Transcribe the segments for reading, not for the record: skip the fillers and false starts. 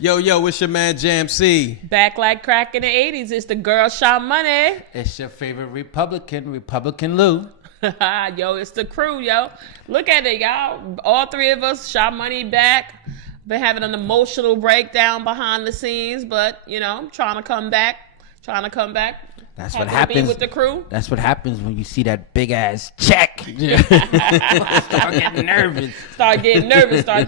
Yo, it's your man Jam C. Back like crack in the 80s. It's the girl Shaw Money. It's your favorite Republican Lou. Yo, it's the crew, yo. Look at it, y'all. All three of us, Shaw Money back. Been having an emotional breakdown behind the scenes, but, I'm trying to come back. That's what happens with the crew. That's what happens when you see that big ass check. Yeah. Start getting nervous. Start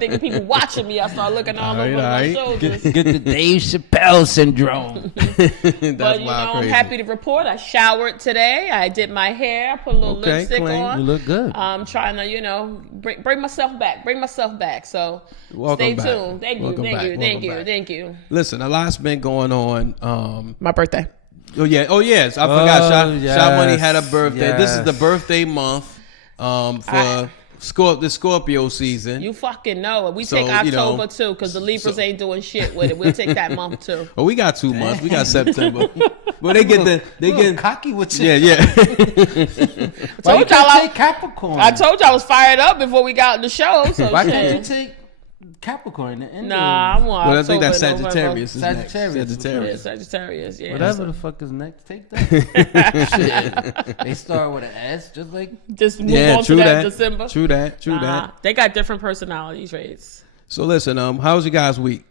thinking people watching me. I start looking all over my shoulders. Get the Dave Chappelle syndrome. But I'm happy to report I showered today. I did my hair. I put a little lipstick on. You look good. I'm trying to, bring myself back. So stay tuned. Thank you. Listen, a lot's been going on. My birthday. Oh yes, I forgot. Shaw Money had a birthday. Yes. This is the birthday month for the Scorpio season. You fucking know it. We take October too, because the Libras ain't doing shit with it. We'll take that month too. Oh, we got 2 months. We got September. Well, they get cocky with you. Yeah. Why you can't take Capricorn? I told you I was fired up before we got on the show. So why can't you take Capricorn? I'm on. Well, I think that's Sagittarius. Sagittarius. Yeah. Whatever the fuck is next, take that. Shit. They start with an S, just move on to that December. True that. They got different personality traits. So listen, how was your guys' week?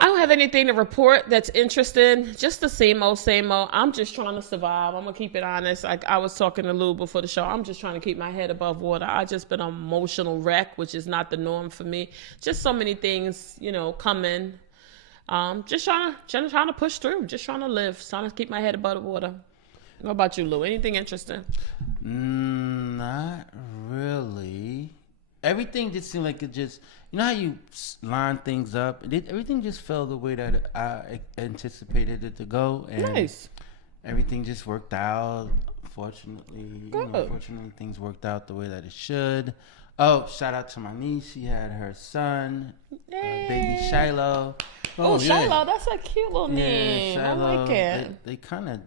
I don't have anything to report that's interesting. Just the same old. I'm just trying to survive. I'm going to keep it honest. I was talking to Lou before the show. I'm just trying to keep my head above water. I just been an emotional wreck, which is not the norm for me. Just so many things, coming. Just trying to push through. Just trying to live. Trying to keep my head above the water. What about you, Lou? Anything interesting? Not really. Everything just seemed like it just... You know how you line things up? Everything just fell the way that I anticipated it to go. And nice. Everything just worked out. Fortunately, things worked out the way that it should. Oh, shout out to my niece. She had her son, baby Shiloh. Oh, Shiloh. That's a cute little name. Shiloh, I like it. They kind of...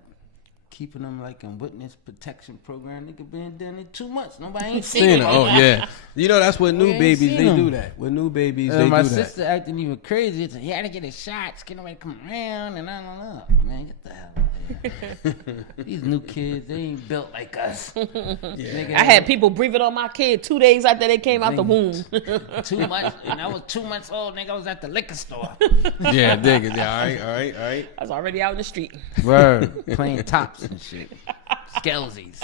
keeping them like in witness protection program. Nigga been done in 2 months. Nobody ain't seen it. Oh yeah, that's what new babies they do that. With new babies, they do that. My sister acting even crazy. It's like, he had to get his shots. Can't nobody come around, and I don't know. Man, get the hell out of here. These new kids, they ain't built like us. Nigga, I had people breathing on my kid 2 days after they came out the womb. 2 months, and I was 2 months old. Nigga, I was at the liquor store. Yeah, dig it. Yeah, all right. I was already out in the street. Word, playing tops and shit. Skelzies.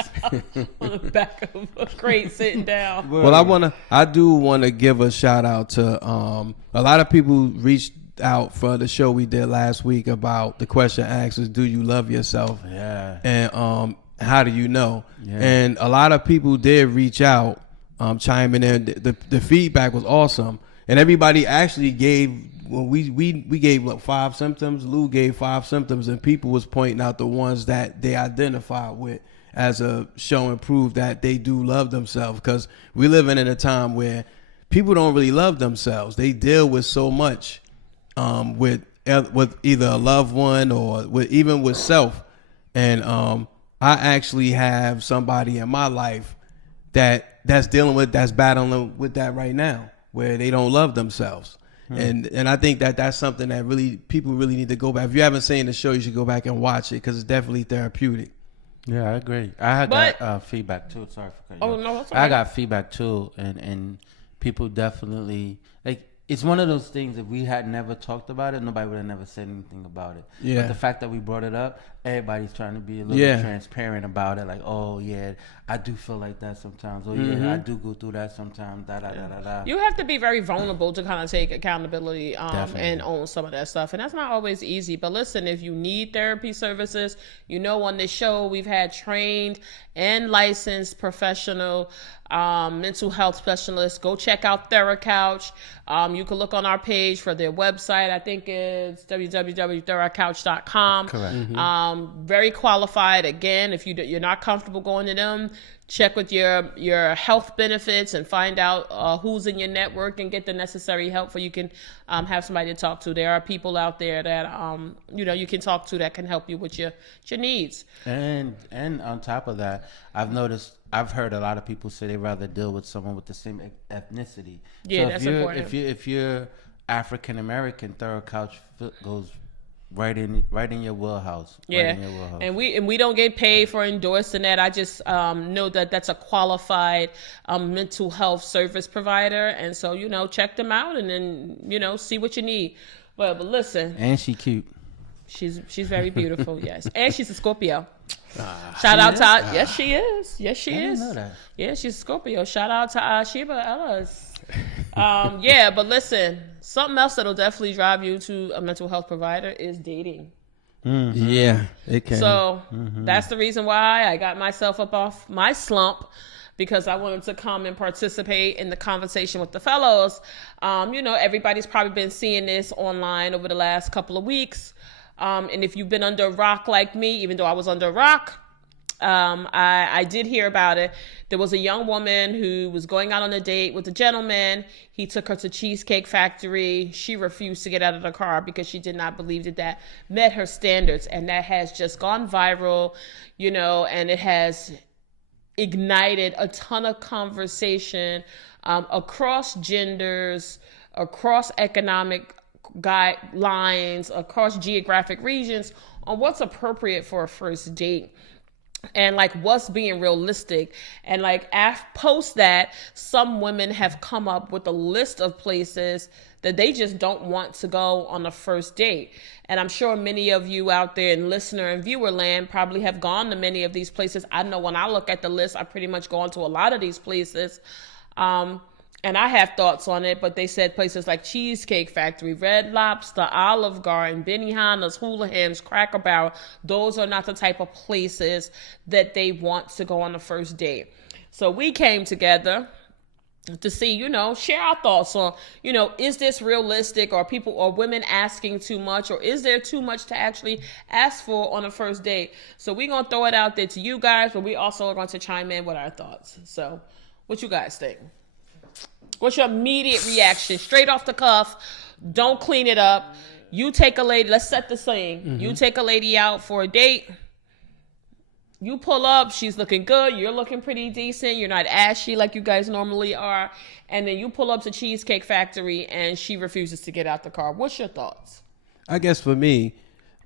On the back of a crate sitting down. Well, I do want to give a shout out to a lot of people reached out for the show we did last week about the question asked is, do you love yourself? Yeah. And how do you know? Yeah. And a lot of people did reach out, chiming in. The feedback was awesome. And everybody actually gave, we gave 5 symptoms. Lou gave 5 symptoms, and people was pointing out the ones that they identified with as a show and prove that they do love themselves. Because we living in a time where people don't really love themselves. They deal with so much with either a loved one or even with self. And I actually have somebody in my life that's battling with that right now, where they don't love themselves. And I think that's something that people really need to go back. If you haven't seen the show, you should go back and watch it, because it's definitely therapeutic. Yeah, I agree. I got feedback too. Sorry for cutting you off. No, that's all right. I got feedback too, and people definitely, like, it's one of those things, if we had never talked about it, nobody would have never said anything about it. Yeah. But the fact that we brought it up, everybody's trying to be a little transparent about it. Like, oh yeah, I do feel like that sometimes. Oh yeah, I do go through that sometimes. You have to be very vulnerable to kind of take accountability and own some of that stuff. And that's not always easy. But listen, if you need therapy services, on this show we've had trained and licensed professional mental health specialists. Go check out TheraCouch. You can look on our page for their website. I think it's www.theracouch.com. Correct. Very qualified. Again, if you're not comfortable going to them, check with your health benefits and find out who's in your network and get the necessary help so you can have somebody to talk to. There are people out there that you can talk to that can help you with your needs. And on top of that, I've heard a lot of people say they'd rather deal with someone with the same ethnicity. Yeah, so that's important. If you're African American, thorough couch goes right in your wheelhouse. Yeah, right in your wheelhouse. and we don't get paid for endorsing that. I just know that that's a qualified mental health service provider, and so check them out, and then see what you need. But listen, And she cute. she's very beautiful, yes, and she's a Scorpio. Shout out to yes she is, yes she I is. didn't know that. Yeah, she's a Scorpio. Shout out to Sheba Ellis. Yeah, but listen, something else that'll definitely drive you to a mental health provider is dating. Yeah, it can. So that's the reason why I got myself up off my slump, because I wanted to come and participate in the conversation with the fellows. Everybody's probably been seeing this online over the last couple of weeks. And if you've been under a rock like me, even though I was under a rock, I did hear about it. There was a young woman who was going out on a date with a gentleman. He took her to Cheesecake Factory. She refused to get out of the car because she did not believe that met her standards. And that has just gone viral, and it has ignited a ton of conversation across genders, across economic guidelines, across geographic regions on what's appropriate for a first date. And like what's being realistic. And like post that, some women have come up with a list of places that they just don't want to go on a first date. And I'm sure many of you out there in listener and viewer land probably have gone to many of these places. I know when I look at the list, I pretty much go into a lot of these places. And I have thoughts on it, but they said places like Cheesecake Factory, Red Lobster, Olive Garden, Benihana's, Hula Ham's, Cracker Barrel, those are not the type of places that they want to go on the first date. So we came together to see, share our thoughts on, is this realistic? Or people or women asking too much? Or is there too much to actually ask for on a first date? So we're going to throw it out there to you guys, but we also are going to chime in with our thoughts. So what you guys think? What's your immediate reaction? Straight off the cuff. Don't clean it up. You take a lady. Let's set the scene. Mm-hmm. You take a lady out for a date. You pull up. She's looking good. You're looking pretty decent. You're not ashy like you guys normally are. And then you pull up to Cheesecake Factory and she refuses to get out the car. What's your thoughts? I guess for me,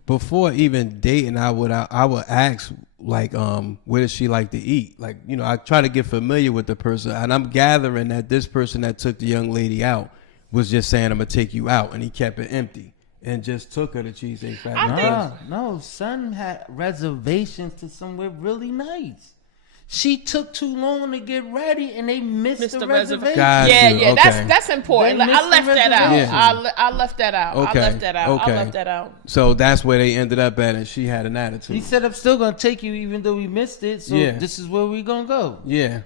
before even dating, I would ask like, where does she like to eat? Like, I try to get familiar with the person, and I'm gathering that this person that took the young lady out was just saying, I'm gonna take you out, and he kept it empty and just took her to Cheesecake Factory. No, son had reservations to somewhere really nice. She took too long to get ready, and they missed the reservation. Yeah, okay. that's important. Like, I left that out. Yeah. I left that out. Okay. I left that out. Okay. I left that out. So that's where they ended up at, and she had an attitude. He said, I'm still going to take you even though we missed it, so this is where we're going to go. Yeah.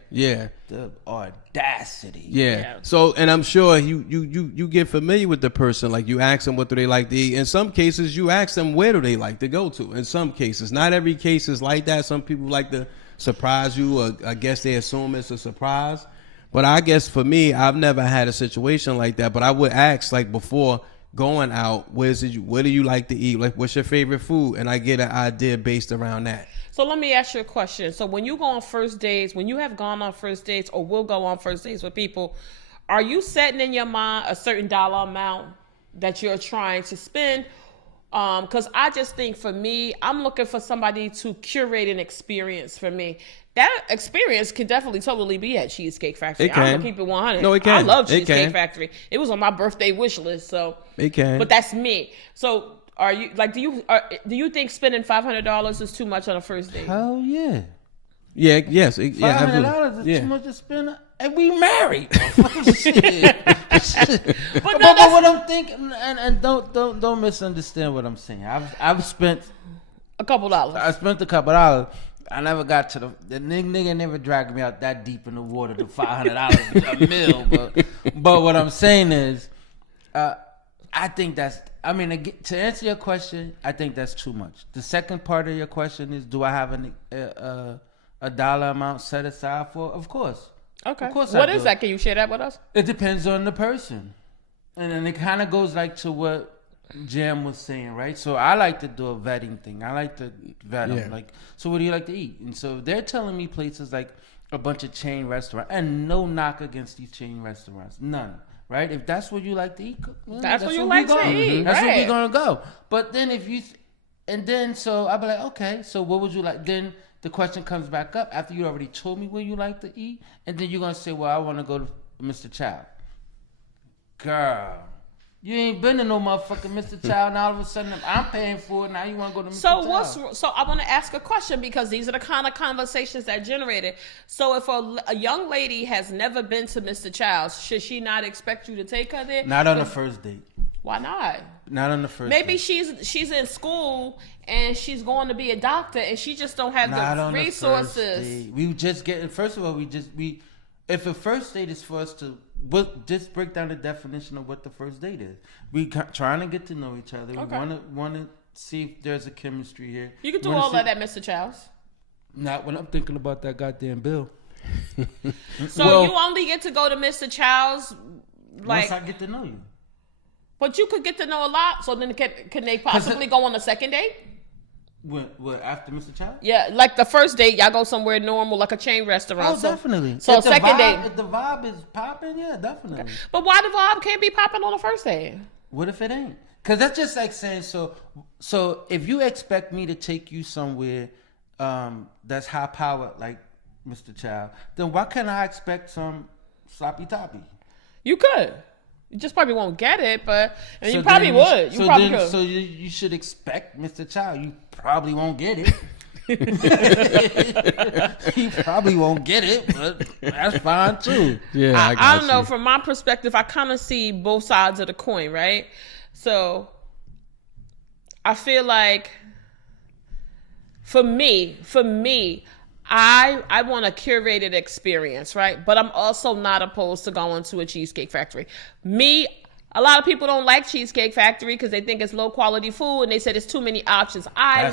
The audacity. Yeah. So, and I'm sure you get familiar with the person. Like, you ask them what do they like to eat. In some cases, you ask them where do they like to go to. In some cases. Not every case is like that. Some people like to surprise you, or I guess they assume it's a surprise. But I guess for me, I've never had a situation like that. But I would ask, like, before going out, what do you like to eat? Like, what's your favorite food? And I get an idea based around that. So let me ask you a question. So when you go on first dates, when you have gone on first dates or will go on first dates with people, are you setting in your mind a certain dollar amount that you're trying to spend? Because I just think for me, I'm looking for somebody to curate an experience for me. That experience can definitely totally be at Cheesecake Factory. It can. I'm gonna keep it 100. No, it can. I love It Cheesecake can. Factory. It was on my birthday wish list. So It can. But that's me. So are you like? Do you think spending $500 is too much on a first date? Hell yeah. Yeah. Yes. Yeah. $500 Absolutely. is too much to spend, and we married. Shit. But But what I'm thinking, and don't misunderstand what I'm saying. I've spent a couple dollars. I spent a couple dollars. I never got to the nigga never dragged me out that deep in the water to $500 a meal. But what I'm saying is, I think that's. I mean, to answer your question, I think that's too much. The second part of your question is, do I have a dollar amount set aside for? Of course. Okay. Of course. What is that? Can you share that with us? It depends on the person, and then it kind of goes like to what Jam was saying, right? So I like to do a vetting thing. I like to vet them. Like, so what do you like to eat? And so they're telling me places like a bunch of chain restaurants, and no knock against these chain restaurants, none. right? If that's what you like to eat, that's what you like to eat. That's right. where we're gonna go. But then so I'll be like, okay, so what would you like? Then the question comes back up after you already told me where you like to eat, and then you're gonna say, well, I want to go to Mr. Chow. Girl, you ain't been to no motherfucking Mr. Chow, and all of a sudden I'm paying for it. Now you want to go to Mr. Chow. So I want to ask a question, because these are the kind of conversations that generated. So if a young lady has never been to Mr. Chow's, should she not expect you to take her there? Not on the first date. Why not? Not on the first Maybe date. she's in school and she's going to be a doctor and she just don't have the resources. We just get, first of all, if a first date is for us to, just break down the definition of what the first date is. We trying to get to know each other. Okay. We want to see if there's a chemistry here. You can do all of that, Mr. Chow's. Not when I'm thinking about that goddamn bill. So you only get to go to Mr. Chow's once I get to know you. But you could get to know a lot. So then can they possibly go on a second date? What, after Mr. Chow? Yeah, like the first date, y'all go somewhere normal, like a chain restaurant. Oh, definitely. So if second date. If the vibe is popping, yeah, definitely. Okay. But why the vibe can't be popping on the first date? What if it ain't? Because that's just like saying, so if you expect me to take you somewhere that's high powered like Mr. Chow, then why can't I expect some sloppy toppy? You could. You just probably won't get it, but you could. So you should expect Mr. Chow. You probably won't get it. You probably won't get it, but that's fine too. Yeah, I don't know. From my perspective, I kind of see both sides of the coin, right? So I feel like for me, I want a curated experience, right? But I'm also not opposed to going to a Cheesecake Factory. A lot of people don't like Cheesecake Factory because they think it's low quality food and they said it's too many options. I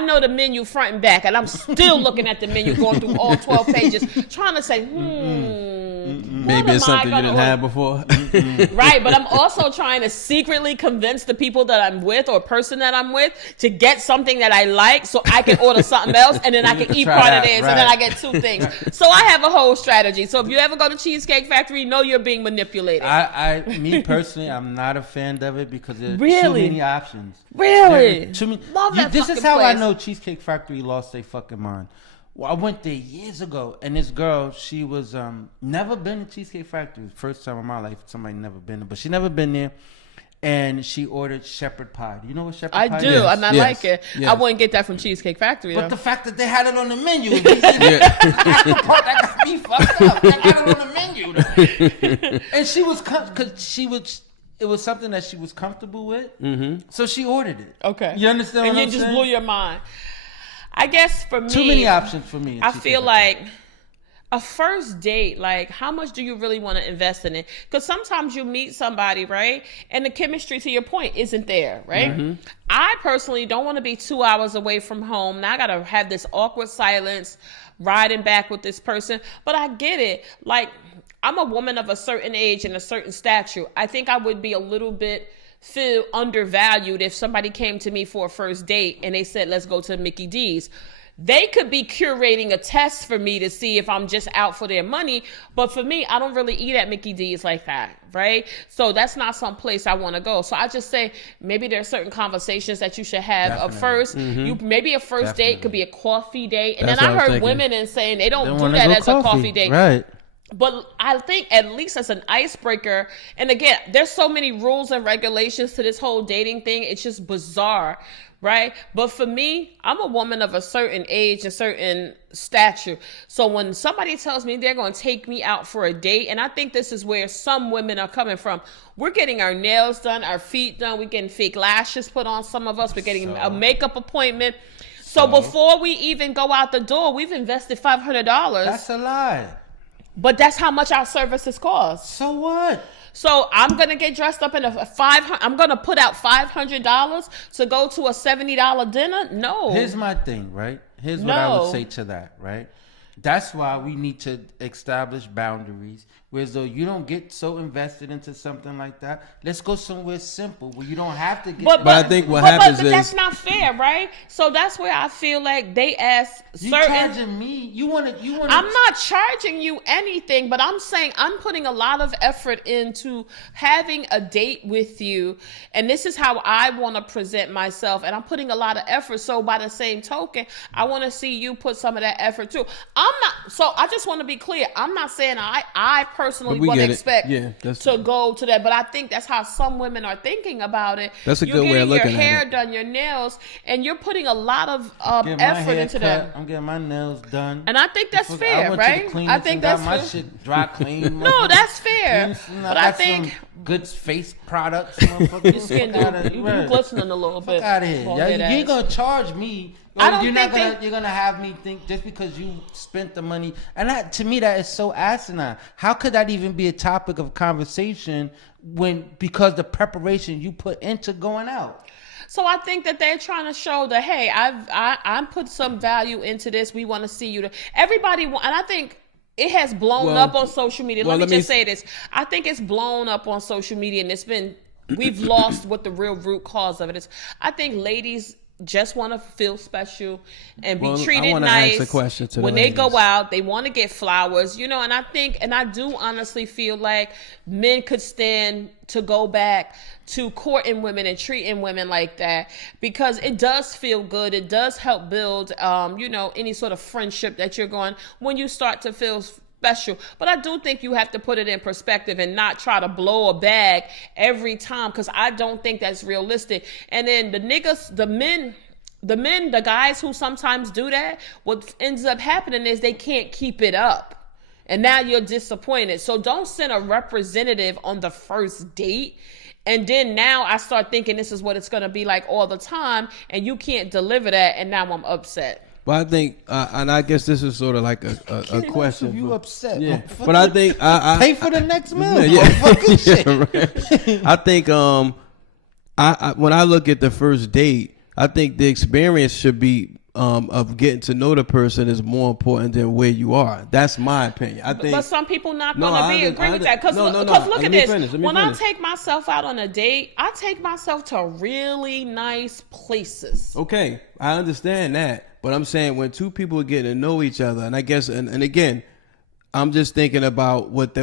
know the menu front and back, and I'm still looking at the menu, going through all 12 pages, trying to say, maybe it's something you didn't have before. Right, but I'm also trying to secretly convince the people that I'm with or person that I'm with to get something that I like so I can order something else and then I can eat part of theirs and then I get two things. So I have a whole strategy. So if you ever go to Cheesecake Factory, know you're being manipulated. Me personally, I'm not a fan of it because there's too many options. Really? Love that. This is how I know Cheesecake Factory lost their fucking mind. Well, I went there years ago, and this girl, she was never been to Cheesecake Factory. First time in my life, somebody never been there, but she never been there. And she ordered shepherd pie. Do you know what shepherd pie is? I do, and I like it. Yes. I wouldn't get that from Cheesecake Factory, but though. the fact that they had it on the menu, that's the part that got me fucked up. They had it on the menu, though. And she was, it was something that she was comfortable with, so she ordered it. Okay. You understand what I'm saying? And you just blew your mind. I guess for me, too many options for me. I feel like a first date, like how much do you really want to invest in it? Because sometimes you meet somebody, right? And the chemistry, to your point, isn't there, right? I personally don't want to be 2 hours away from home. Now I got to have this awkward silence riding back with this person. But I get it. Like, I'm a woman of a certain age and a certain stature. I think I would be a little bit feel undervalued if somebody came to me for a first date and they said, let's go to Mickey D's. They could be curating a test for me to see if I'm just out for their money. But for me, I don't really eat at Mickey D's like that, right? So that's not some place I want to go. So I just say maybe there are certain conversations that you should have up first. Maybe a first date could be a coffee date. And then I heard women saying they don't do that as a coffee date. Right. But I think at least as an icebreaker, and again, there's so many rules and regulations to this whole dating thing. It's just bizarre, right? But for me, I'm a woman of a certain age, a certain stature. So when somebody tells me they're going to take me out for a date, and I think this is where some women are coming from. We're getting our nails done, our feet done. We're getting fake lashes put on, some of us. We're getting a makeup appointment. So before we even go out the door, we've invested $500. That's a lie. But that's how much our services cost. So what? So I'm going to get dressed up in I'm going to put out $500 to go to a $70 dinner? No. Here's my thing, right? Here's what I would say to that, right? That's why we need to establish boundaries. Whereas though you don't get so invested into something like that, let's go somewhere simple where you don't have to get. But I think what happens is that's not fair, right? So that's where I feel like they ask you certain. charging me. You want to. I'm not charging you anything, but I'm saying I'm putting a lot of effort into having a date with you, and this is how I want to present myself, and I'm putting a lot of effort. So by the same token, I want to see you put some of that effort too. I'm not. So I just want to be clear. I'm not saying I personally want to expect to go to that, but I think that's how some women are thinking about it. That's a good way of looking at it. You're getting your hair done, your nails, and you're putting a lot of effort into that. I'm getting my nails done, and I think that's fair, right? I think that's my shit dry clean. No, that's fair. But I think good face products. Your skin you glistening a little bit. Fuck out of here. You ain't gonna charge me. You're gonna have me think just because you spent the money, and that to me that is so asinine. How could that even be a topic of conversation because the preparation you put into going out? So I think that they're trying to show that, hey, I put some value into this. We want to see you. Everybody and I think it has blown up on social media. Let me just say this. I think it's blown up on social media, and we've lost what the real root cause of it is. I think ladies just want to feel special and be treated nice. Ask a question to when the they go out, they want to get flowers, and I do honestly feel like men could stand to go back to courting women and treating women like that, because it does feel good. It does help build, any sort of friendship that you're going when you start to feel special. But I do think you have to put it in perspective and not try to blow a bag every time, because I don't think that's realistic. And then the guys who sometimes do that, what ends up happening is they can't keep it up. And now you're disappointed. So don't send a representative on the first date. And then now I start thinking this is what it's going to be like all the time, and you can't deliver that, and now I'm upset. But I think, and I guess this is sort of like a question. You upset? Yeah. But I think I pay for the next meal. Right. I think when I look at the first date, I think the experience should be of getting to know the person is more important than where you are. That's my opinion. I think, but some people not going to agree with that. Because look at this. When I take myself out on a date, I take myself to really nice places. Okay, I understand that. But I'm saying when two people are getting to know each other, and I guess, and again, I'm just thinking about what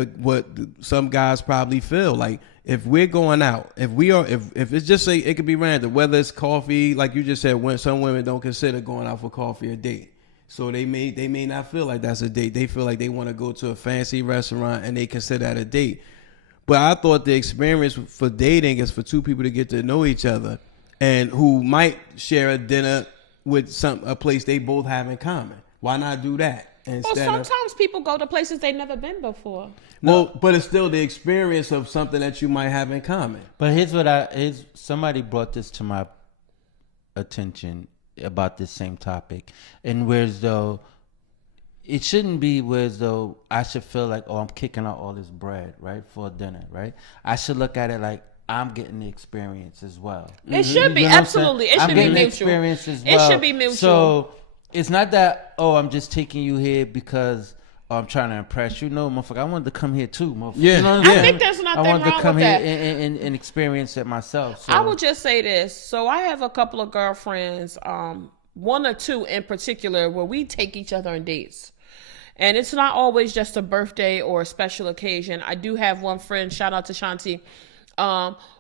some guys probably feel like. If we're going out, if it's just say it could be random, whether it's coffee, like you just said, when some women don't consider going out for coffee a date, so they may not feel like that's a date. They feel like they want to go to a fancy restaurant and they consider that a date. But I thought the experience for dating is for two people to get to know each other, and who might share a dinner with a place they both have in common. Why not do that? Well, sometimes people go to places they've never been before. Well, but it's still the experience of something that you might have in common. But somebody brought this to my attention about this same topic, and whereas though it shouldn't be whereas though I should feel like, oh, I'm kicking out all this bread, right, for dinner, right? I should look at it like I'm getting the experience as well. It should be, absolutely. It should be mutual. Experience as well. It should be mutual. So it's not that, oh, I'm just taking you here because I'm trying to impress you. No, motherfucker, I wanted to come here too, motherfucker. Yeah. You know what I'm I think there's nothing wrong with that. I wanted to come here and experience it myself. So. I will just say this. So I have a couple of girlfriends, one or two in particular, where we take each other on dates. And it's not always just a birthday or a special occasion. I do have one friend, shout out to Shanti,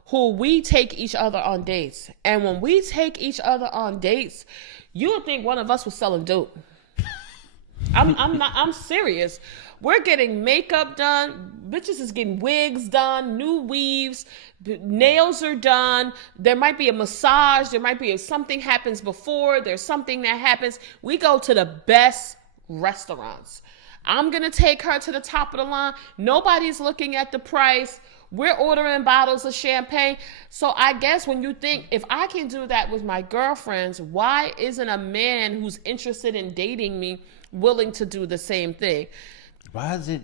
who we take each other on dates. And when we take each other on dates, you would think one of us was selling dope. I'm serious. We're getting makeup done. Bitches is getting wigs done, new weaves, nails are done. There might be a massage. There might be something happens before. There's something that happens. We go to the best restaurants. I'm going to take her to the top of the line. Nobody's looking at the price. We're ordering bottles of champagne. So I guess when you think, if I can do that with my girlfriends, why isn't a man who's interested in dating me willing to do the same thing? Why is it?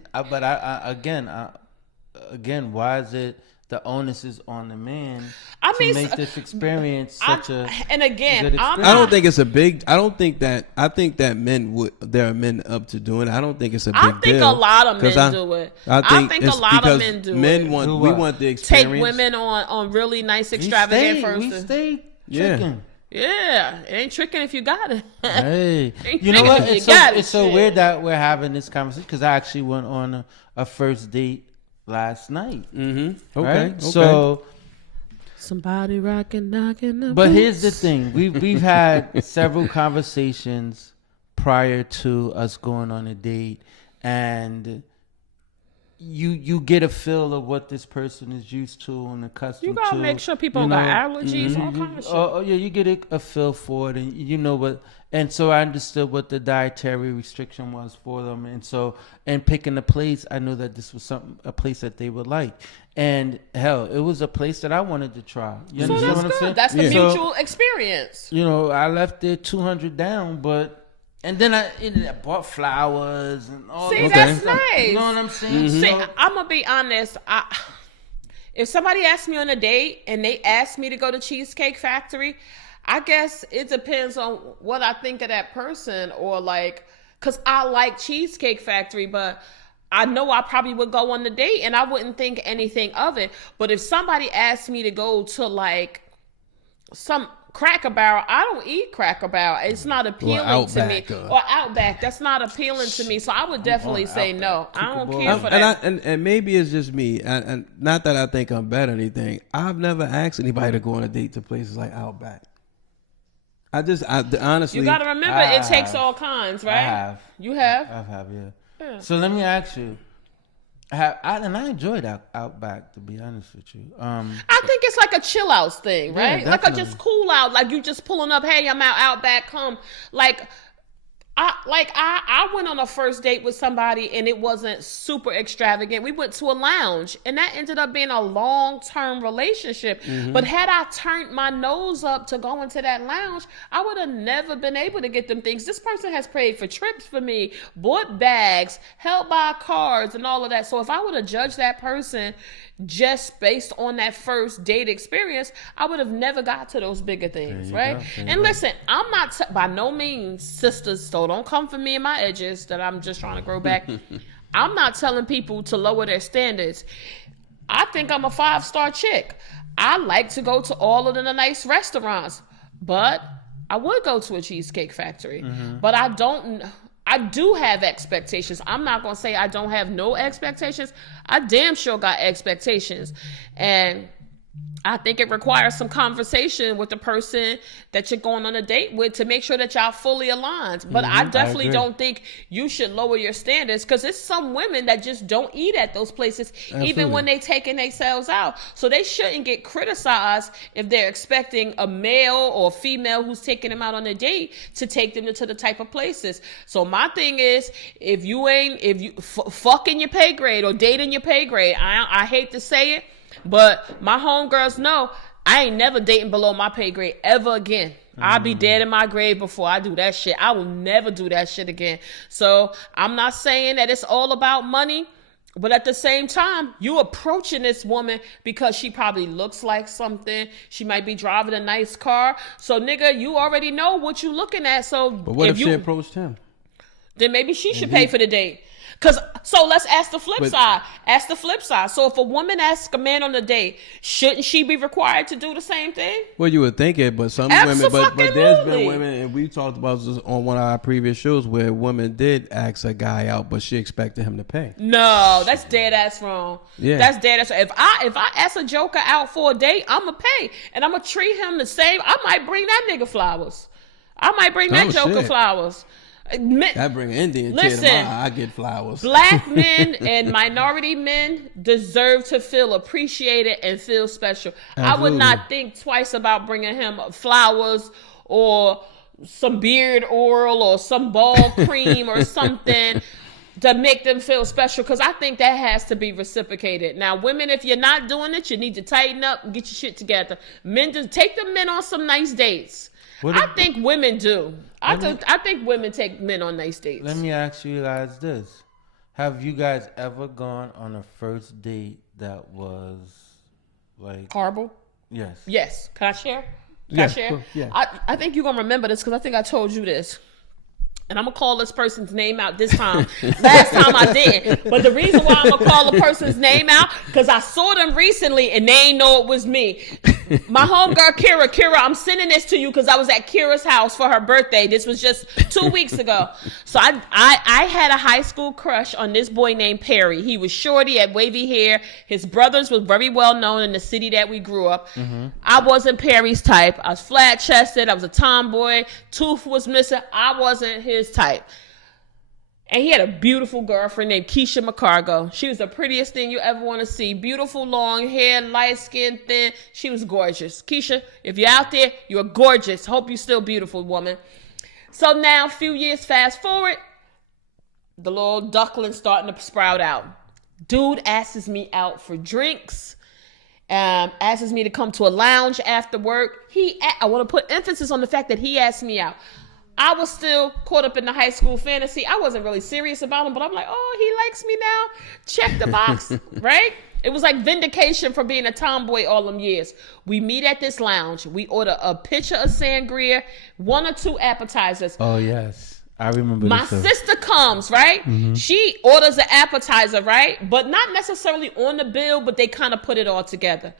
again, why is it the onus is on the man I mean, to make this experience such a and again, good I'm experience? I don't think it's a big. I don't think that. I think that men would. There are men up to doing it. I don't think it's a big deal. I think a lot of men do it. I think a it's lot of because men do men it. want. Do We what? want the experience. Take women on really nice, extravagant We first. stay Yeah. tricking. Yeah, it ain't tricking if you got it. Hey, Ain't you know tricking what? if you It's got it, it's so shit. weird that we're having this conversation because I actually went on a first date last night. Mm-hmm. Okay. Right? Okay. So, Somebody rocking, knocking the but boots. here's the thing: we've had several conversations prior to us going on a date, and you get a feel of what this person is used to and accustomed You gotta to. make sure people you got know? allergies, all kind of shit. Oh yeah, you get a feel for it, and you know what. And so I understood what the dietary restriction was for them, and so picking a place, I knew that this was a place that they would like. And hell, it was a place that I wanted to try. You So understand that's what I'm good. saying? That's the So, mutual experience. you know, I left there 200 down, and then I bought flowers and all. See, that that's stuff. nice. You know what I'm saying? See, So- I'm gonna be honest. If somebody asked me on a date and they asked me to go to Cheesecake Factory, I guess it depends on what I think of that person, or like, cause I like Cheesecake Factory, but I know I probably would go on the date and I wouldn't think anything of it. But if somebody asked me to go to like some Cracker Barrel, I don't eat Cracker Barrel. It's not appealing to me. Outback, Or Outback, that's not appealing to me. So I would definitely say no. I don't care for And, that. and maybe it's just me, and not that I think I'm bad or anything. I've never asked anybody to go on a date to places like Outback. Honestly, You got to remember, I it takes have. all kinds, right? I have. You have? I have, yeah. Yeah. So let me ask you. I enjoyed Outback, to be honest with you. I think it's like a chill out thing, Yeah, right? Like a definitely. just cool out, like you just pulling up, hey, I'm out back, come. I went on a first date with somebody and it wasn't super extravagant. We went to a lounge and that ended up being a long-term relationship. But had I turned my nose up to go into that lounge, I would have never been able to get them things. This person has paid for trips for me, bought bags, helped buy cars and all of that. So if I would have judged that person just based on that first date experience, I would have never got to those bigger things, right? And listen, I'm not by no means sisters, so don't come for me and my edges that I'm just trying to grow back. I'm not telling people to lower their standards. I think I'm a 5-star chick. I like to go to all of the nice restaurants, but I would go to a Cheesecake Factory. But I do have expectations. I'm not going to say I don't have no expectations. I damn sure got expectations. And I think it requires some conversation with the person that you're going on a date with to make sure that y'all fully aligned. But I definitely don't think you should lower your standards, because there's some women that just don't eat at those places, even when they taking themselves out. So they shouldn't get criticized if they're expecting a male or female who's taking them out on a date to take them to the type of places. So my thing is, if you fucking your pay grade or dating your pay grade, I hate to say it, but my homegirls know I ain't never dating below my pay grade ever again. I'll be dead in my grave before I do that shit. I will never do that shit again. So I'm not saying that it's all about money, but at the same time, you approaching this woman because she probably looks like something. She might be driving a nice car. So nigga, you already know what you looking at. So But what if she approached him? then maybe she should pay for the date. So let's ask the flip side. Ask the flip side. So if a woman asks a man on a date, shouldn't she be required to do the same thing? Well, you would think it, but some women, but there's Abso-fucking-lutely. been women, and we talked about this on one of our previous shows where a woman did ask a guy out, but she expected him to pay. No, that's dead ass wrong. Yeah. That's dead ass wrong. If I ask a joker out for a date, I'ma pay, and I'ma treat him the same. I might bring that nigga flowers. I might bring that joker shit. flowers. That bring an Indian kid Listen, to my eye, I get flowers. Black men and minority men deserve to feel appreciated and feel special. I would not think twice about bringing him flowers or some beard oil or some ball cream or something to make them feel special, because I think that has to be reciprocated. Now, women, if you're not doing it, you need to tighten up and get your shit together. Men, just take the men on some nice dates. I think women do. I think women take men on nice dates. Let me ask you guys this. Have you guys ever gone on a first date that was like Horrible. yes. Yes. Can I share? Can Yeah, I share? sure, yeah. I think you're gonna remember this because I think I told you this. And I'm gonna call this person's name out this time. Last time I didn't. But the reason why I'm gonna call the person's name out, because I saw them recently and they ain't know it was me. My homegirl Kira, I'm sending this to you because I was at Kira's house for her birthday. This was just 2 weeks ago. So I had a high school crush on this boy named Perry. He was shorty, had wavy hair. His brothers was very well known in the city that we grew up. Mm-hmm. I wasn't Perry's type. I was flat chested. I was a tomboy. Tooth was missing. I wasn't his type. And he had a beautiful girlfriend named Keisha McCargo. She was the prettiest thing you ever want to see. Beautiful, long hair, light skin, thin. She was gorgeous. Keisha, if you're out there, you're gorgeous. Hope you're still beautiful, woman. So now, a few years fast forward, the little duckling starting to sprout out. Dude asks me out for drinks. Asks me to come to a lounge after work. I want to put emphasis on the fact that he asked me out. I was still caught up in the high school fantasy. I wasn't really serious about him, but I'm like, oh, he likes me now. Check the box, right? It was like vindication for being a tomboy all them years. We meet at this lounge. We order a pitcher of sangria, 1 or 2 appetizers. Oh yes, I remember. My sister comes, right? Mm-hmm. She orders an appetizer, right? But not necessarily on the bill, but they kind of put it all together.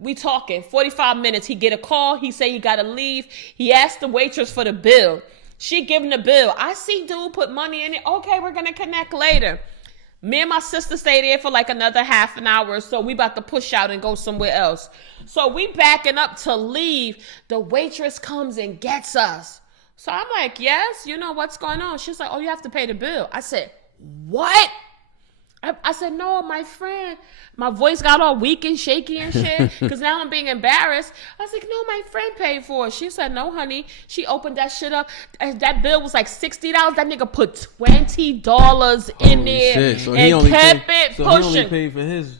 We talking 45 minutes. He get a call. He say he got to leave. He asked the waitress for the bill. She give him the bill. I see dude put money in it. Okay, we're going to connect later. Me and my sister stay there for like another half an hour or so. We about to push out and go somewhere else. So we backing up to leave. The waitress comes and gets us. So I'm like, yes, you know what's going on? She's like, oh, you have to pay the bill. I said, what? I said, no, my friend. My voice got all weak and shaky and shit because now I'm being embarrassed. I was like, no, my friend paid for it. She said, no, honey. She opened that shit up. That bill was like $60. That nigga put $20 in there so and kept it so pushing. He only paid for his.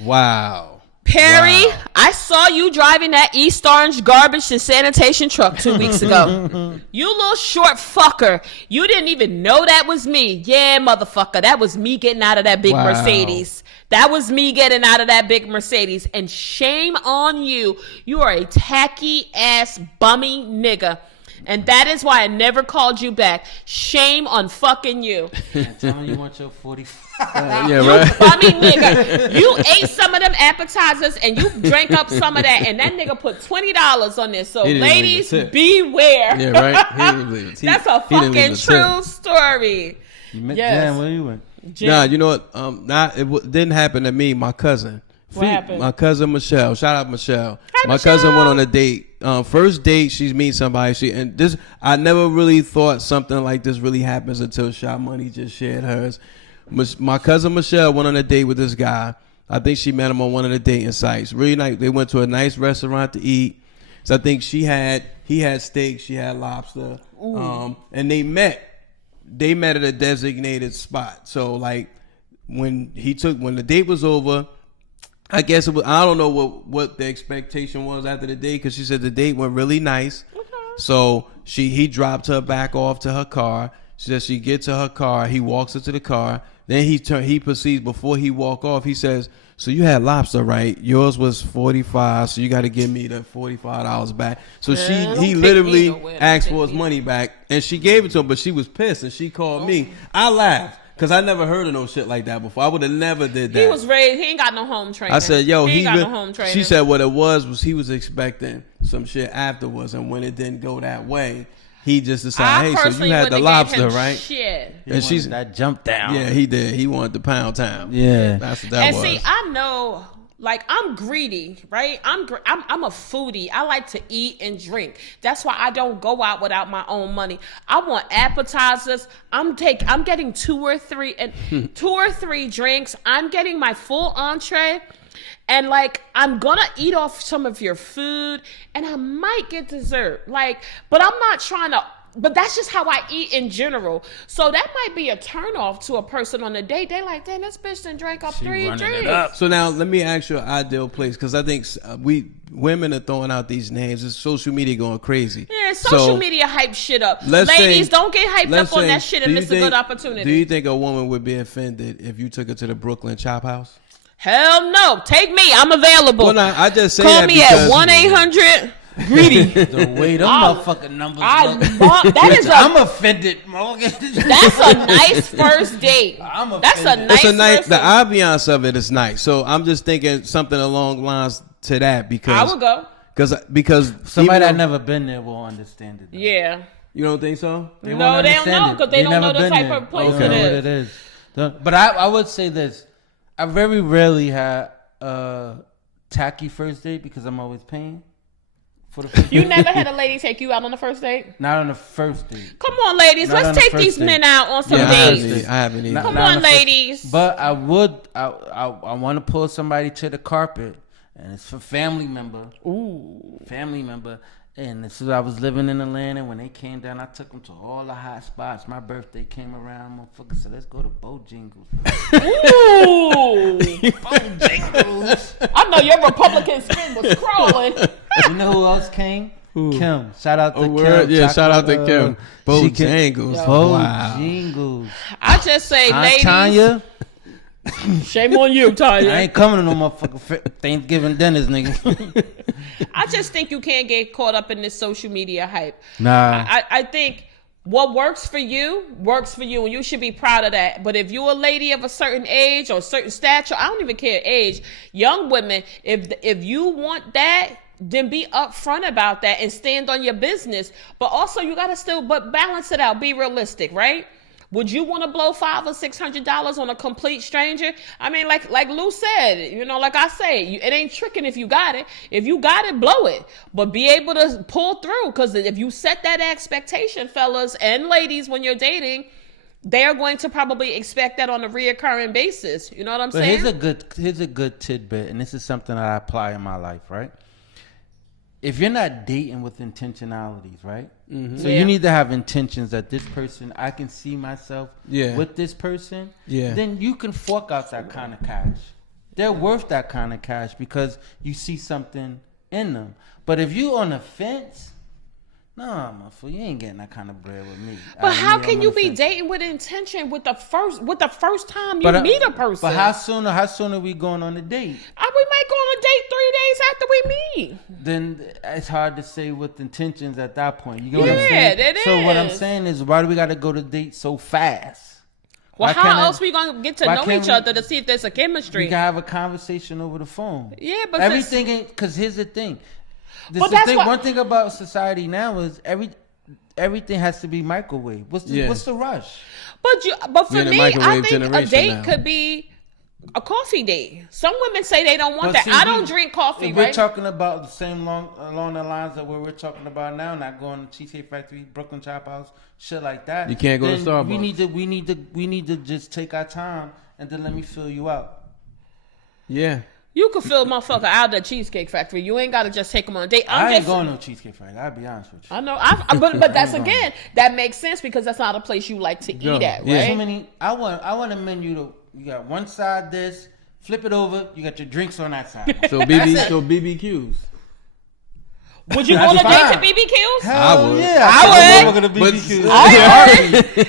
Wow. Perry, wow. I saw you driving that East Orange garbage and sanitation truck 2 weeks ago. You little short fucker. You didn't even know that was me. Yeah, motherfucker. That was me getting out of that big Mercedes. That was me getting out of that big Mercedes. And shame on you. You are a tacky ass bummy nigga. And that is why I never called you back. Shame on fucking you. Tell me you want your 45. Yeah, you right. bummy nigga. You ate some of them appetizers and you drank up some of that. And that nigga put $20 on this. So ladies, beware. Yeah, right. That's a fucking true story. You met Yes. Jan, where you went? Jim. Nah, you know what? Didn't happen to me. My cousin. What happened? My cousin Michelle. Shout out Michelle. Hi, my Michelle. cousin went on a date. First date, she's meeting somebody. I never really thought something like this really happens until Sha Money just shared hers. My cousin Michelle went on a date with this guy. I think she met him on one of the dating sites. Really nice. They went to a nice restaurant to eat. So I think he had steak, she had lobster. And they met. They met at a designated spot. So like when the date was over, I guess it was, I don't know what the expectation was after the date, because she said the date went really nice. Okay. So he dropped her back off to her car. She said she gets to her car. He walks into the car. Then he proceeds, before he walk off, he says, so you had lobster, right? Yours was $45, so you got to give me the $45 back. So he literally asked for his money back, and she gave it to him, but she was pissed, and she called me. I laughed. Because I never heard of no shit like that before. I would have never did that. He was raised. He ain't got no home training. I said, yo, he ain't got no home training. She said what it was he was expecting some shit afterwards. And when it didn't go that way, he just decided, hey, so you had the lobster, right? Shit. And she's that jump down. Yeah, he did. He wanted the pound town. Yeah. That's what that was. And see, I know, like, I'm greedy, right? I'm a foodie. I like to eat and drink. That's why I don't go out without my own money. I want appetizers. I'm getting 2 or 3 drinks. I'm getting my full entree. And like, I'm gonna eat off some of your food and I might get dessert. Like, but I'm not trying to, but that's just how I eat in general. So that might be a turnoff to a person on a date. They like, damn, this bitch done drank up 3 drinks. So now let me ask you an ideal place, because I think women are throwing out these names. It's social media going crazy. Yeah, social media hype shit up. Ladies, don't get hyped up on that shit and miss a good opportunity. Do you think a woman would be offended if you took her to the Brooklyn Chop House? Hell no. Take me. I'm available. Well, no, I just say Call that me because at 1-800 greedy. The way them motherfucking numbers I'm offended, Morgan. That's a nice first date. That's a nice. It's a nice. First The ambiance of it is nice. So I'm just thinking something along lines to that because I would go. Because somebody that never been there will understand it. Though. Yeah. You don't think so? They don't know because they don't know the type of place it is. But I would say this: I very rarely had a tacky first date because I'm always paying for the first You date. never had a lady take you out on the first date? Not on the first date. Come on, ladies. Let's take these men out on some dates. I haven't either. Come on, ladies. But I want to pull somebody to the carpet, and it's for family member. Ooh. Family member. And this is I was living in Atlanta. When they came down, I took them to all the hot spots. My birthday came around, motherfucker said, "Let's go to Bojangles." Ooh. Bojangles. I know your Republican skin was crawling. You know who else came? Kim. Shout out to Kim. Yeah, shout out to Kim. Bojangles. Bojangles. I just say, ladies. Tanya. Shame on you, Tanya. I ain't coming to no motherfucking Thanksgiving dinners, nigga. I just think you can't get caught up in this social media hype. Nah. I think what works for you, and you should be proud of that. But if you're a lady of a certain age or a certain stature, I don't even care age, young women, if you want that, then be upfront about that and stand on your business. But also you gotta but balance it out, be realistic, right? Would you want to blow $500 or $600 on a complete stranger? I mean, like Lou said, like I say, it ain't tricking if you got it. If you got it, blow it. But be able to pull through, because if you set that expectation, fellas and ladies, when you're dating, they're going to probably expect that on a reoccurring basis. You know what I'm saying? Here's a good tidbit, and this is something that I apply in my life, right? If you're not dating with intentionalities, right? Mm-hmm. So you need to have intentions that this person, I can see myself with this person. Yeah. Then you can fork out that kind of cash. They're worth that kind of cash because you see something in them. But if you on the fence, nah, motherfucker, you ain't getting that kind of bread with me. But how can you be dating with intention with the first time you meet a person? But how soon are we going on a date? We might go on a date 3 days after we meet. Then it's hard to say with intentions at that point. You know what I'm saying? It so is. What I'm saying is, why do we got to go to date so fast? Well, how else we gonna get to know each other to see if there's a chemistry? We can have a conversation over the phone. Yeah, but everything ain't. Because here's the thing. One thing about society now is everything has to be microwave. What's the rush? But for me, I think a date could be a coffee date. Some women say they don't want that. See, I don't drink coffee. We're talking about the same along the lines of what we're talking about now. Not going to Cheesecake Factory, Brooklyn Chop House, shit like that. You can't go to Starbucks. We need to just take our time and then let me fill you out. Yeah. You could fill a motherfucker out at Cheesecake Factory. You ain't got to just take them on a date. I ain't going to Cheesecake Factory. I'll be honest with you. I know. But that's again, that makes sense because that's not a place you like to eat at, right? Too many. I want a menu to. You got one side this, flip it over. You got your drinks on that side. So BBQs. Would you go on a date to BBQs? I would. Yeah, I would. But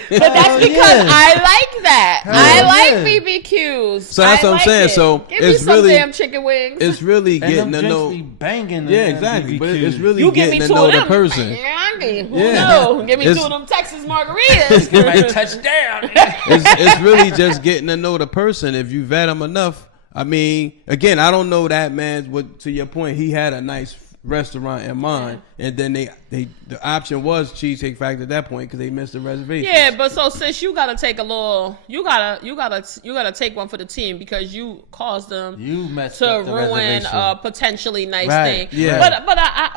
that's because I like that. I like BBQs. So that's what I'm saying. So give me some damn chicken wings. It's really getting to know. Banging. Yeah, exactly. But it's really getting to know the person. Yeah. Give me two of them Texas margaritas. Get my touchdown. It's really just getting to know the person. If you vet them enough. I mean, again, I don't know that man. To your point, he had a nice restaurant in mind, and then the option was Cheesecake Factory at that point because they missed the reservation. Yeah, but so sis, you gotta take you gotta take one for the team because you caused them to ruin a potentially nice thing. Yeah.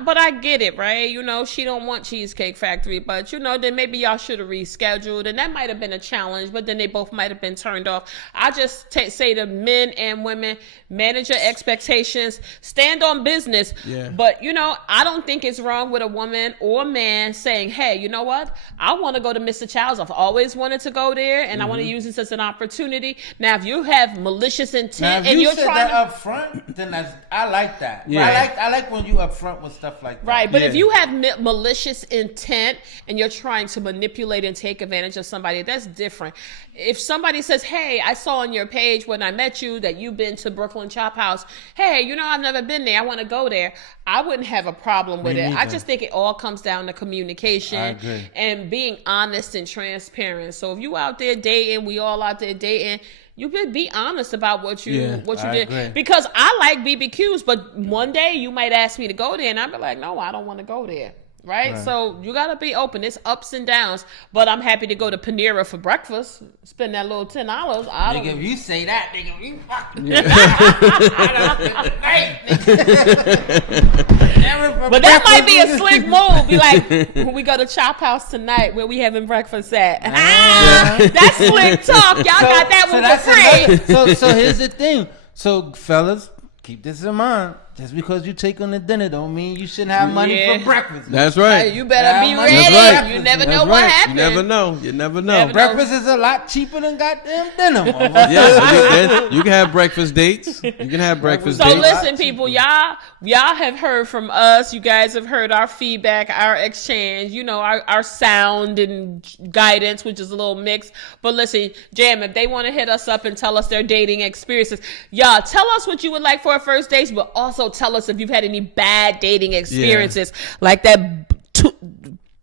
But I get it, right? She don't want Cheesecake Factory, but then maybe y'all should have rescheduled, and that might have been a challenge. But then they both might have been turned off. I just say to men and women, manage your expectations, stand on business. Yeah. But But, you know, I don't think it's wrong with a woman or man saying, hey, you know what? I want to go to Mr. Child's. I've always wanted to go there, and I want to use this as an opportunity. Now, if you have malicious intent now, if and you you're said trying that to... up front, then I like that. Yeah. I like when you up front with stuff like that. Right, but Yeah. if you have malicious intent and you're trying to manipulate and take advantage of somebody, that's different. If somebody says, hey, I saw on your page when I met you that you've been to Brooklyn Chop House. Hey, you know, I've never been there. I want to go there. I wouldn't have a problem with Me it. I neither. just think it all comes down to communication I agree. and being honest and transparent. So if you out there dating, we all out there dating, you could be honest about what you Yeah, I did. agree. Because I like BBQs, but one day you might ask me to go there, and I'd be like, no, I don't want to go there. Right? So you gotta be open. It's ups and downs. But I'm happy to go to Panera for breakfast. Spend that little $10. I don't. Nigga, if you say that, nigga, you fucking. But that might be a slick move. Be like, when we go to Chop House tonight, where we having breakfast at? That's slick talk. Y'all got that one for free. So here's the thing. So fellas, keep this in mind. Just because you take on the dinner don't mean you shouldn't have money Yeah. for breakfast. That's right. Hey, you better be That's ready. right. You never That's know what right. happens. You never know. You never know. Never know. Breakfast is a lot cheaper than goddamn dinner, motherfucker. Yeah, you can have breakfast dates. You can have breakfast So dates. listen, people, y'all have heard from us. You guys have heard our feedback, our exchange, you know, our sound and guidance, which is a little mixed. But listen, Jam, if they want to hit us up and tell us their dating experiences, y'all tell us what you would like for a first date, but also tell us if you've had any bad dating experiences, like that 4'2"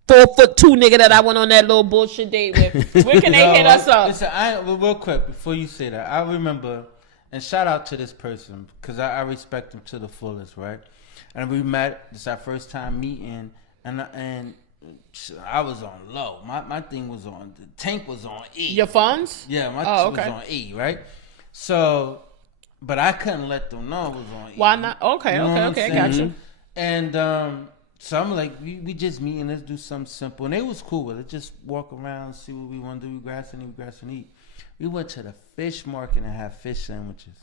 nigga that I went on that little bullshit date with. Where can they hit us up? Listen, real quick before you say that, I remember, and shout out to this person because I respect him to the fullest, right? And we met. This is our first time meeting, and I was on low. My thing was on, the tank was on E. Your funds? Yeah, my Oh, shit okay. was on E, right? So, but I couldn't let them know it was on E. Why not? Okay, You know what I'm okay, saying? got you. And so I'm like, we just meeting, let's do something simple. And they was cool with it. Just walk around, see what we want to do. We grass and eat. We went to the fish market and had fish sandwiches.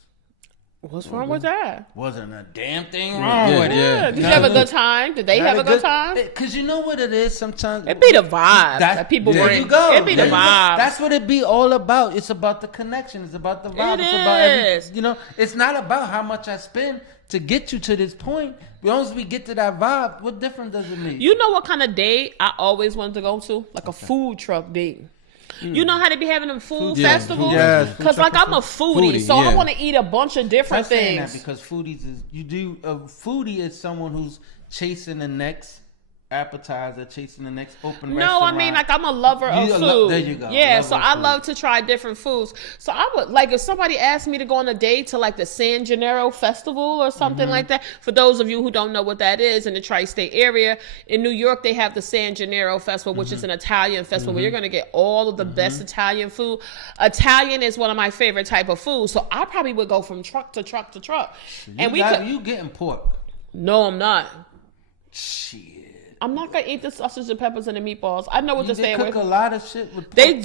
What's wrong with that? Wasn't a damn thing wrong Yeah, with it. yeah. Did you have a good time? Did they have a good time? Because you know what it is sometimes. It'd be the vibe that people there bring. you go. It'd be the There you go. vibe. That's what it be all about. It's about the connection. It's about the vibe. It It's about is. you know, it's not about how much I spend to get you to this point. As long as we get to that vibe, what difference does it make? You know what kind of date I always wanted to go to? Like a food truck date. You know how they be having them food Yeah, festivals? yes. Because like I'm a foodie, so I yeah. want to eat a bunch of different I'm saying that things. because foodies is a foodie is someone who's chasing the next appetizer, chasing the next open No, restaurant. I mean like I'm a lover of You a food. there you go. Yeah, Lover so of I food. love to try different foods. So I would like if somebody asked me to go on a date to like the San Gennaro Festival or something like that. For those of you who don't know what that is in the tri-state area, in New York they have the San Gennaro Festival, which is an Italian festival where you're going to get all of the best Italian food. Italian is one of my favorite type of food, so I probably would go from truck to truck to truck. You getting pork? No, I'm not. Shit. I'm not gonna eat the sausage and peppers and the meatballs. I know what to They stay away cook a from. lot of shit with pork. They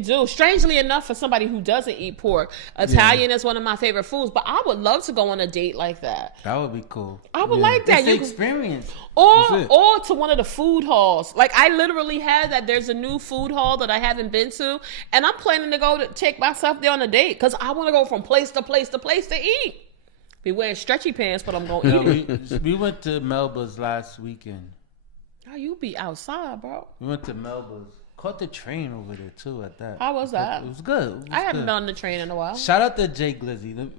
do. Strangely enough, for somebody who doesn't eat pork, Italian is one of my favorite foods. But I would love to go on a date like that. That would be cool. I would like that. It's the You could- experience. or That's it. or to one of the food halls. Like I literally had that. There's a new food hall that I haven't been to, and I'm planning to go to take myself there on a date because I want to go from place to place to place to eat. Be wearing stretchy pants, but I'm gonna No, eat it. we went to Melba's last weekend. Oh, you be outside, bro. We went to Melba's. Caught the train over there too at that. How was that? It was good. It was I haven't good. been on the train in a while. Shout out to Jay Glizzy.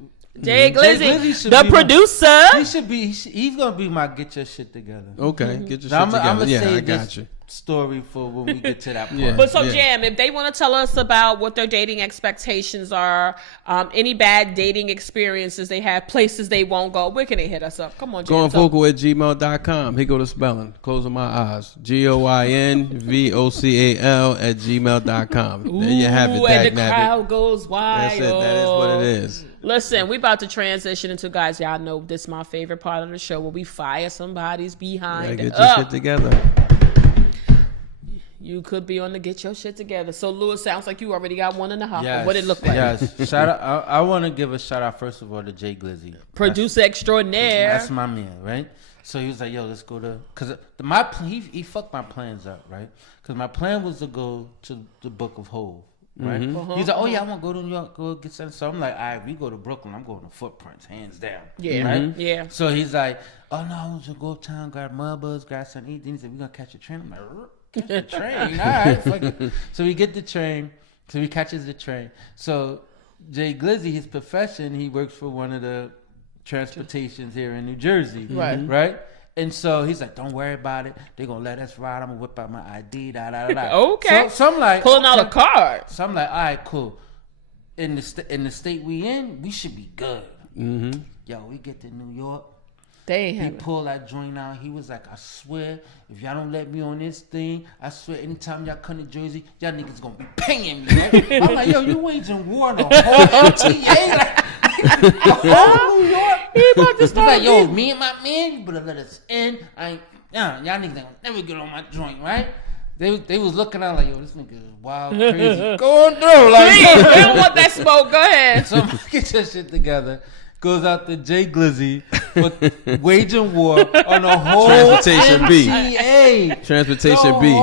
Jay Glizzy, should the be producer. He should be. He's gonna be my get your shit together. Okay, get your Now, shit together. I'm gonna Yeah, I save got this you. story for when we get to that part. Yeah. But so, Yeah. Jam, if they want to tell us about what their dating expectations are, any bad dating experiences they have, places they won't go, where can they hit us up? Come on, Jam. Going vocal at gmail.com. Here go the spelling. Closing my eyes. GOINVOCAL at gmail.com. There you have it, Ooh, and the Dag Nabbit. crowd goes wild. That's it. That is what it is. Listen, we about to transition into, guys, y'all know this is my favorite part of the show where we fire somebody's behind Get your up. shit together. You could be on the get your shit together. So, Lewis, sounds like you already got one in the hopper. Yes, What it look like? Yes. Shout out. I want to give a shout out first of all to Jay Glizzy. Producer extraordinaire. That's my man, right? So he was like, "Yo, let's go to," because he fucked my plans up, right? Because my plan was to go to the Book of Hove, right? He's like, "Oh yeah, I want to go to New York, go get something." So I'm like, "All right, we go to Brooklyn. I'm going to Footprints, hands down." Yeah, right? yeah. So he's like, "Oh no, I want to go uptown, grab Mudbuzz, grab something to eat." Then he said, "We gonna catch a train." I'm like, "Catch the train, all right, fuck it." So we get the train. So he catches the train. So Jay Glizzy, his profession, he works for one of the transportations here in New Jersey. Right? And so he's like, "Don't worry about it. They're going to let us ride. I'm going to whip out my ID, Okay. So I'm like, pulling out a card. So I'm like, all right, cool. In the state we in, we should be good. Yo, we get to New York. He pulled that joint out. He was like, "I swear, if y'all don't let me on this thing, I swear, anytime y'all come to Jersey, y'all niggas gonna be paying me." Right? I'm like, "Yo, you waging war on the whole MTA, like the whole New York." He about to start. He's like, "Yo, me and my man, you better let us in. Y'all niggas ain't gonna never get on my joint, right?" They was looking out like, "Yo, this nigga is wild, crazy, going through." Like, we don't want that smoke. Go ahead. So get your shit together. Goes out to Jay Glizzy for waging war on the whole Transportation B. MTA. Transportation B.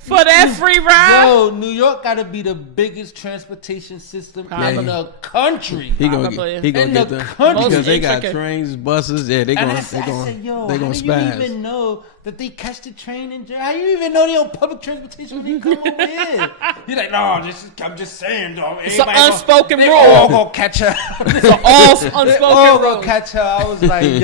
For that free ride? Yo, New York got to be the biggest transportation system in the country. He gonna get the country because they got trains, buses. Yeah, they gonna said, yo, they gonna how do you spaz. even know that they catch the train in Jersey? How you even know they on public transportation when they come over here? He's like, "No, I'm just saying, dog. It's an unspoken rule. They all gonna catch her. It's an all unspoken They all rule. gonna catch her." I was like,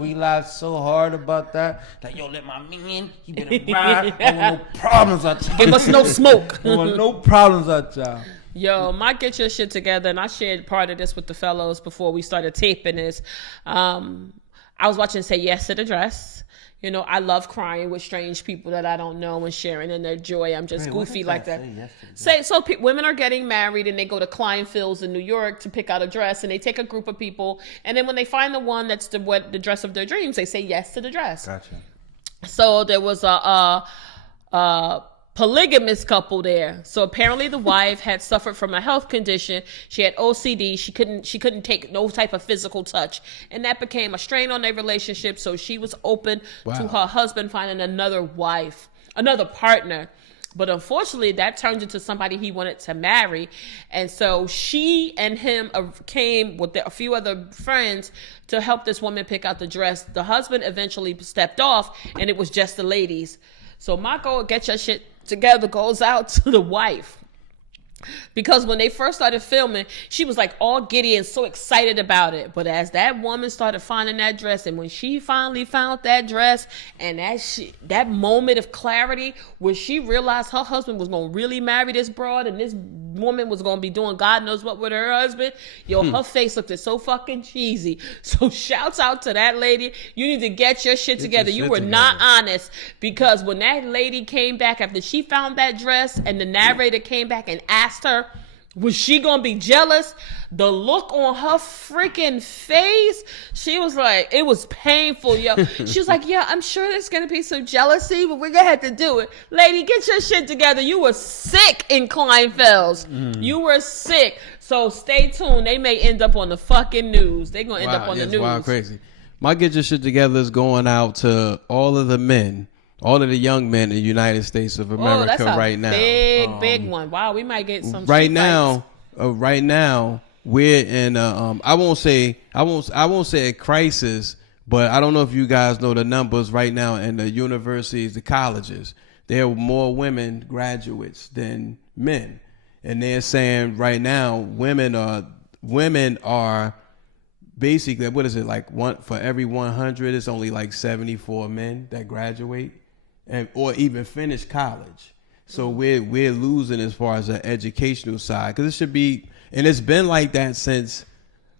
we laughed so hard about that. Like, "Yo, let my man, he better ride. I want no problems out y'all. Give us no smoke. I want no problems out y'all." Yo, my get your shit together, and I shared part of this with the fellows before we started taping this. I was watching Say Yes to the Dress. You know, I love crying with strange people that I don't know and sharing in their joy. I'm just goofy like that. Women are getting married and they go to Kleinfeld's in New York to pick out a dress, and they take a group of people, and then when they find the one that's the dress of their dreams, they say yes to the dress. Gotcha. So there was a polygamous couple there. So apparently the wife had suffered from a health condition. She had OCD. She couldn't take no type of physical touch, and that became a strain on their relationship. So she was open to her husband finding another partner. But unfortunately, that turned into somebody he wanted to marry. And so she and him came with a few other friends to help this woman pick out the dress. The husband eventually stepped off, and it was just the ladies. So my goal, get your shit together, goes out to the wife. Because when they first started filming, she was like all giddy and so excited about it. But as that woman started finding that dress, and when she finally found that dress, and that moment of clarity where she realized her husband was going to really marry this broad, and this woman was going to be doing God knows what with her husband, her face looked so fucking cheesy. So shouts out to that lady. You need to get your shit together. You were not honest, because when that lady came back after she found that dress, and the narrator came back and asked her, was she gonna be jealous? The look on her freaking face, she was like, it was painful, yo. She was like, "Yeah, I'm sure there's gonna be some jealousy, but we're gonna have to do it." Lady, get your shit together. You were sick in Kleinfeld's. You were sick. So stay tuned. They may end up on the fucking news. They're gonna end up on the news. Wow, crazy. My get your shit together is going out to all of the men. All of the young men in the United States of America right now. Big one. Wow, we might get some. Right now, we're in. I won't say a crisis, but I don't know if you guys know the numbers right now in the universities, the colleges. There are more women graduates than men, and they're saying right now women are basically, what is it, like one for every 100? It's only like 74 men that graduate. Or even finish college. So we're losing as far as the educational side, because it should be, and it's been like that since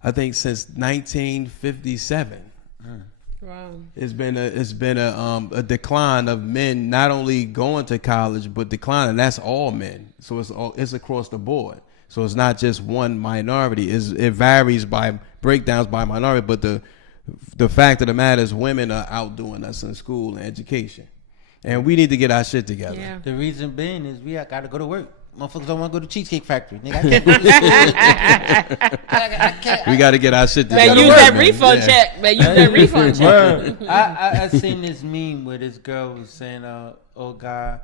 1957. Wow. It's been a decline of men not only going to college but declining. That's all men. So it's across the board. So it's not just one minority. It varies by breakdowns by minority, but the fact of the matter is women are outdoing us in school and education. And we need to get our shit together. Yeah. The reason being is we got to go to work. motherfuckers don't want to go to Cheesecake Factory. Nigga, I can't go to school. I can't. We got to get our shit Man, together. use that refund check. Man, use that refund check. I seen this meme where this girl was saying, "Oh God,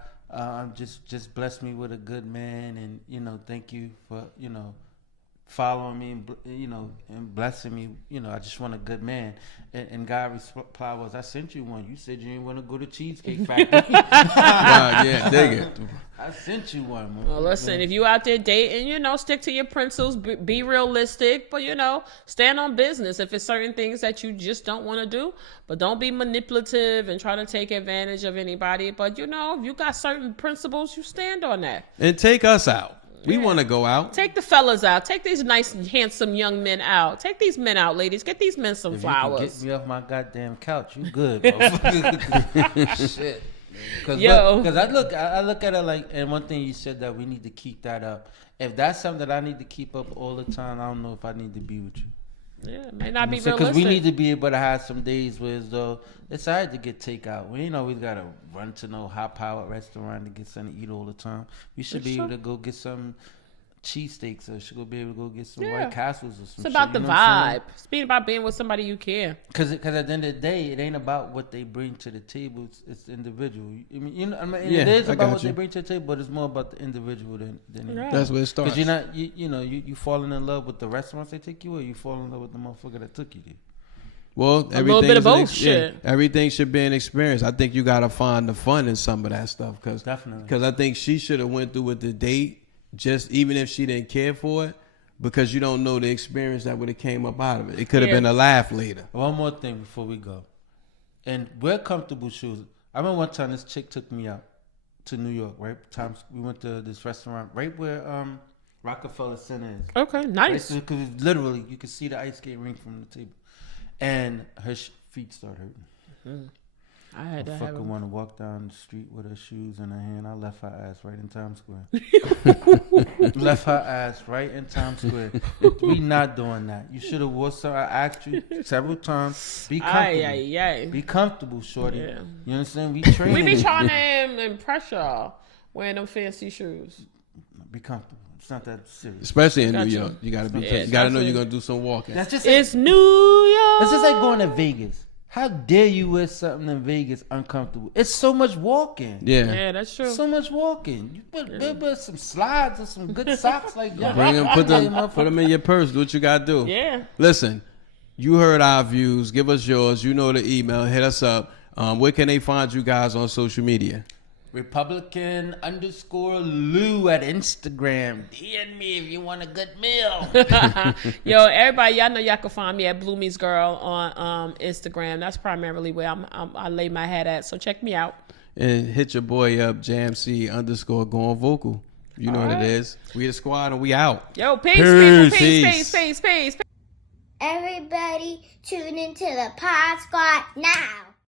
just bless me with a good man, and thank you for following me, and and blessing me. I just want a good man." And God's reply was, "I sent you one. You said you didn't want to go to Cheesecake Factory." Yeah, dig it. I sent you one. Well, listen, if you out there dating, stick to your principles, be realistic, but stand on business. If it's certain things that you just don't want to do, but don't be manipulative and try to take advantage of anybody. But if you got certain principles, you stand on that. And take us out. We want to go out. Take the fellas out. Take these nice, handsome young men out. Take these men out, ladies. Get these men some flowers. You can get me off my goddamn couch. You good, motherfucker. Shit. Because I look at it like, and one thing you said that we need to keep that up. If that's something that I need to keep up all the time, I don't know if I need to be with you. Yeah, it may not be realistic. Because we need to be able to have some days where it's alright to get takeout. We ain't always gotta run to no high-powered restaurant to get something to eat all the time. We should be able to go get some cheesesteaks, or should go be able to go get some White Castles or some. It's about shit, the vibe. It's about being with somebody you care. Because at the end of the day, it ain't about what they bring to the table. It's the individual. It is about what they bring to the table, but it's more about the individual than Right. That's where it starts. Because you're not, you falling in love with the restaurants they take you, or you fall in love with the motherfucker that took you there. Well, a little bit of both. Shit. Everything should be an experience. I think you got to find the fun in some of that stuff. Definitely. Because I think she should have went through with the date, just even if she didn't care for it, because you don't know the experience that would have came up out of it. It could have been a laugh later. One more thing before we go. And wear comfortable shoes. I remember one time this chick took me out to New York, right? We went to this restaurant right where Rockefeller Center is. Okay, nice. Because literally you could see the ice skate rink from the table. And her feet started hurting. I had to have want to walk down the street with her shoes in her hand. I left her ass right in Times Square. Left her ass right in Times Square. We not doing that. You should have wore some. I asked you several times. Be comfortable. Be comfortable, shorty. Yeah. You understand? We train. We be trying to impress y'all wearing them fancy shoes. Be comfortable. It's not that serious. Especially in New York. You gotta be. You gotta know you're gonna do some walking. That's just it's New York. It's just like going to Vegas. How dare you wear something in Vegas uncomfortable? It's so much walking. Yeah, that's true. So much walking. You put some slides or some good socks like that. Bring them, put them in your purse. Do what you gotta do. Yeah. Listen, you heard our views. Give us yours. You know the email. Hit us up. Where can they find you guys on social media? Republican_Lou at Instagram. DM me if you want a good meal. Yo, everybody, y'all know y'all can find me at Bloomie's Girl on Instagram. That's primarily where I lay my hat at. So check me out. And hit your boy up, JamC_going vocal. You know what it is. We the squad and we out. Yo, peace, people. Peace. Everybody tune into the Pod Squad now.